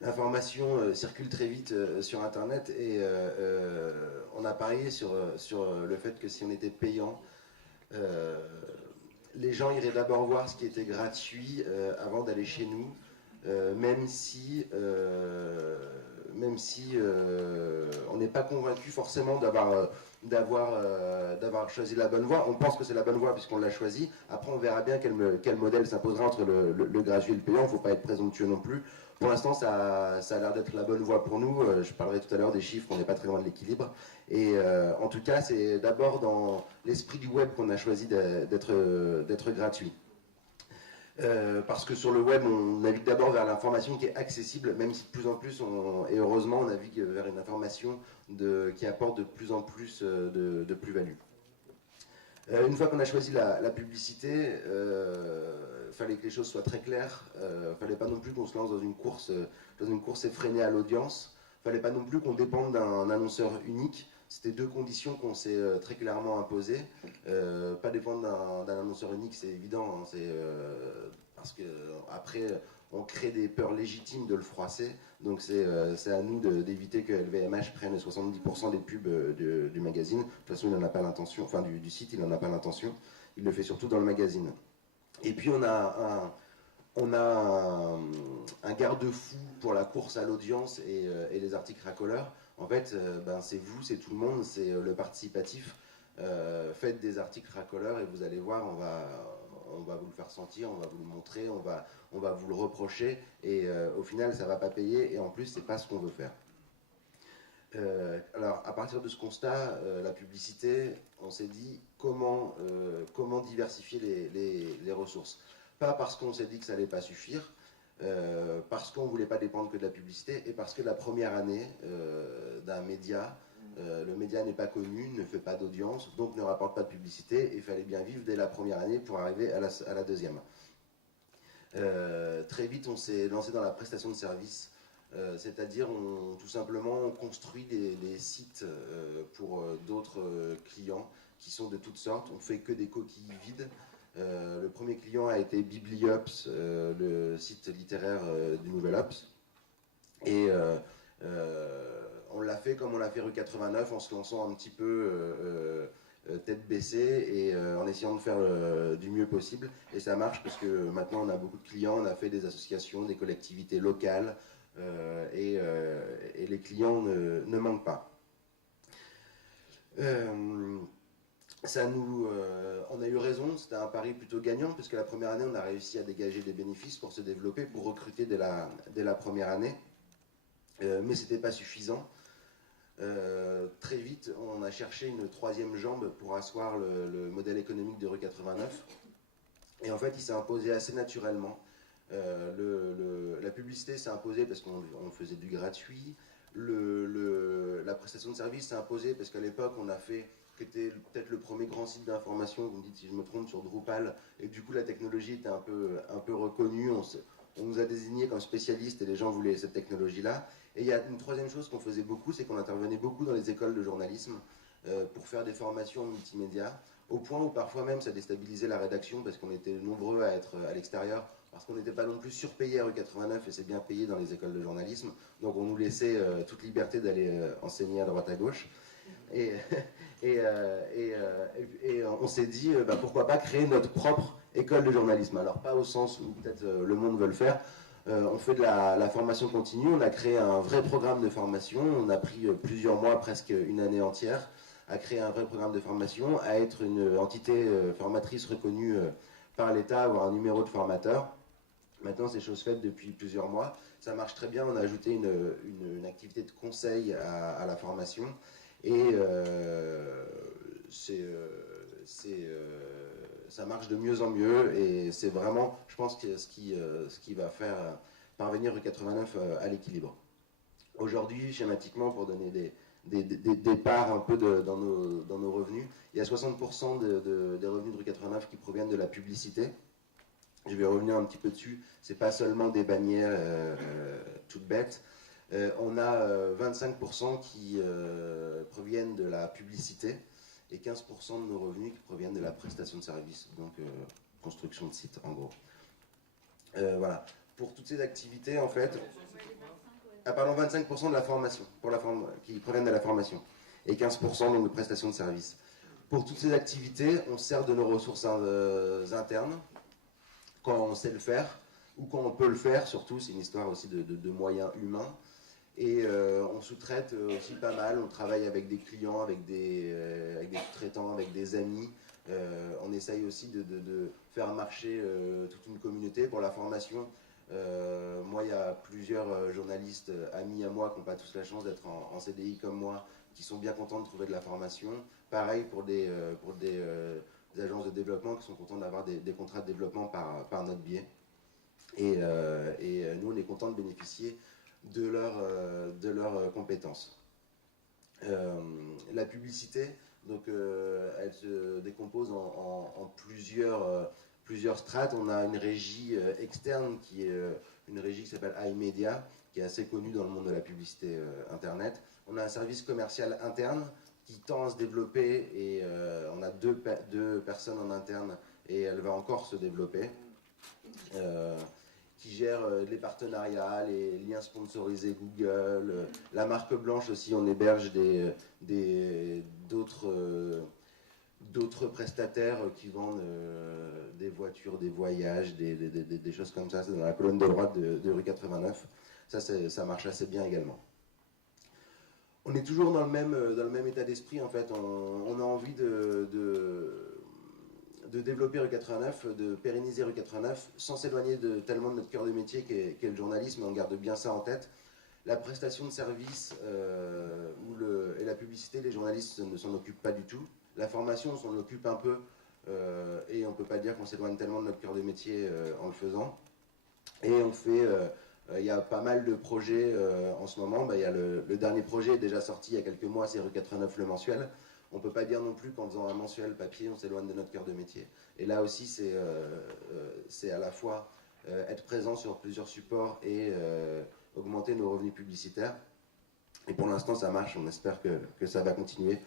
L'information circule très vite sur Internet et on a parié sur le fait que si on était payant, euh, les gens iraient d'abord voir ce qui était gratuit avant d'aller chez nous, même si on n'est pas convaincu forcément d'avoir choisi la bonne voie. On pense que c'est la bonne voie puisqu'on l'a choisi. Après, on verra bien quel modèle s'imposera entre le gratuit et le payant. Il ne faut pas être présomptueux non plus. Pour l'instant, ça a l'air d'être la bonne voie pour nous. Je parlerai tout à l'heure des chiffres, on n'est pas très loin de l'équilibre. Et en tout cas, c'est d'abord dans l'esprit du web qu'on a choisi d'être gratuit. Parce que sur le web, on navigue d'abord vers l'information qui est accessible, même si de plus en plus, et heureusement, on navigue vers une information qui apporte de plus en plus de plus-value. Une fois qu'on a choisi la publicité, il fallait que les choses soient très claires. Il ne fallait pas non plus qu'on se lance dans une course effrénée à l'audience. Il ne fallait pas non plus qu'on dépende d'un annonceur unique. C'était deux conditions qu'on s'est très clairement imposées. Pas dépendre d'un annonceur unique, c'est évident. Hein, parce que après, on crée des peurs légitimes de le froisser. Donc c'est à nous d'éviter que LVMH prenne 70% des pubs du magazine. De toute façon, il n'en a pas l'intention. Enfin, du site, il n'en a pas l'intention. Il le fait surtout dans le magazine. Et puis on a un garde-fou pour la course à l'audience et les articles racoleurs. En fait, c'est vous, c'est tout le monde, c'est le participatif. Faites des articles racoleurs et vous allez voir, on va vous le faire sentir, on va vous le montrer, on va vous le reprocher. Et au final, ça ne va pas payer et en plus, ce n'est pas ce qu'on veut faire. Alors, à partir de ce constat, la publicité, on s'est dit comment diversifier les ressources. Pas parce qu'on s'est dit que ça n'allait pas suffire, parce qu'on ne voulait pas dépendre que de la publicité, et parce que la première année d'un média, le média n'est pas connu, ne fait pas d'audience, donc ne rapporte pas de publicité, et il fallait bien vivre dès la première année pour arriver à la deuxième. Très vite, on s'est lancé dans la prestation de services. C'est-à-dire, tout simplement, on construit des sites pour d'autres clients qui sont de toutes sortes. On fait que des coquilles vides. Le premier client a été Bibliops, le site littéraire du Nouvel Ops. Et on l'a fait comme on l'a fait rue 89, en se lançant un petit peu tête baissée et en essayant de faire du mieux possible. Et ça marche parce que maintenant on a beaucoup de clients, on a fait des associations, des collectivités locales et les clients ne manquent pas. On a eu raison, c'était un pari plutôt gagnant puisque la première année on a réussi à dégager des bénéfices pour se développer, pour recruter dès la première année. Mais ce n'était pas suffisant. Très vite, on a cherché une troisième jambe pour asseoir le modèle économique de rue 89. Et en fait, il s'est imposé assez naturellement. La publicité s'est imposée parce qu'on faisait du gratuit. La prestation de service s'est imposée parce qu'à l'époque, on a fait, qui était peut-être le premier grand site d'information, vous me dites si je me trompe, sur Drupal. Et du coup, la technologie était un peu reconnue. On nous a désignés comme spécialistes et les gens voulaient cette technologie-là. Et il y a une troisième chose qu'on faisait beaucoup, c'est qu'on intervenait beaucoup dans les écoles de journalisme pour faire des formations multimédia, au point où parfois même ça déstabilisait la rédaction parce qu'on était nombreux à être à l'extérieur, parce qu'on n'était pas non plus surpayé à rue 89 et c'est bien payé dans les écoles de journalisme. Donc on nous laissait toute liberté d'aller enseigner à droite à gauche. Et, on s'est dit, pourquoi pas créer notre propre école de journalisme. Alors pas au sens où peut-être le monde veut le faire. On fait de la formation continue, on a créé un vrai programme de formation, on a pris plusieurs mois, presque une année entière, à créer un vrai programme de formation, à être une entité formatrice reconnue par l'État, avoir un numéro de formateur. Maintenant, c'est chose faite depuis plusieurs mois. Ça marche très bien, on a ajouté une activité de conseil à la formation. Et ça marche de mieux en mieux et c'est vraiment, je pense, ce qui va faire parvenir rue 89 à l'équilibre. Aujourd'hui, schématiquement, pour donner des parts un peu dans nos revenus, il y a 60% des revenus de rue 89 qui proviennent de la publicité. Je vais revenir un petit peu dessus. C'est pas seulement des bannières toutes bêtes. On a 25% qui proviennent de la publicité et 15% de nos revenus qui proviennent de la prestation de services, donc construction de sites en gros. Voilà. Pour toutes ces activités, en fait, Ah, pardon, 25% de la formation, qui proviennent de la formation, et 15% donc de prestations de services. Pour toutes ces activités, on sert de nos ressources internes, quand on sait le faire, ou quand on peut le faire, surtout, c'est une histoire aussi de moyens humains. Et on sous-traite aussi pas mal, on travaille avec des clients, avec des sous-traitants, avec des amis. On essaye aussi de faire marcher toute une communauté pour la formation. Moi, il y a plusieurs journalistes amis à moi qui n'ont pas tous la chance d'être en CDI comme moi, qui sont bien contents de trouver de la formation. Pareil pour des agences de développement qui sont contents d'avoir des contrats de développement par notre biais. Et nous, on est contents de bénéficier de leurs compétences. La publicité, donc, elle se décompose en plusieurs strates. On a une régie externe qui est une régie qui s'appelle iMedia, qui est assez connue dans le monde de la publicité Internet. On a un service commercial interne qui tend à se développer et on a deux personnes en interne et elle va encore se développer. Qui gère les partenariats, les liens sponsorisés Google, la marque blanche aussi, on héberge d'autres prestataires qui vendent des voitures, des voyages, des choses comme ça. C'est dans la colonne de droite de rue 89. Ça marche assez bien également. On est toujours dans le même état d'esprit en fait. On a envie de développer rue 89, de pérenniser rue 89, sans s'éloigner tellement de notre cœur de métier qu'est le journalisme, et on garde bien ça en tête. La prestation de service et la publicité, les journalistes ne s'en occupent pas du tout. La formation, on s'en occupe un peu, et on ne peut pas dire qu'on s'éloigne tellement de notre cœur de métier en le faisant. Et on fait... il y a pas mal de projets en ce moment. Il y a le dernier projet est déjà sorti il y a quelques mois, c'est rue 89 le mensuel. On ne peut pas dire non plus qu'en faisant un mensuel papier, on s'éloigne de notre cœur de métier. Et là aussi, c'est à la fois être présent sur plusieurs supports et augmenter nos revenus publicitaires. Et pour l'instant, ça marche, on espère que ça va continuer.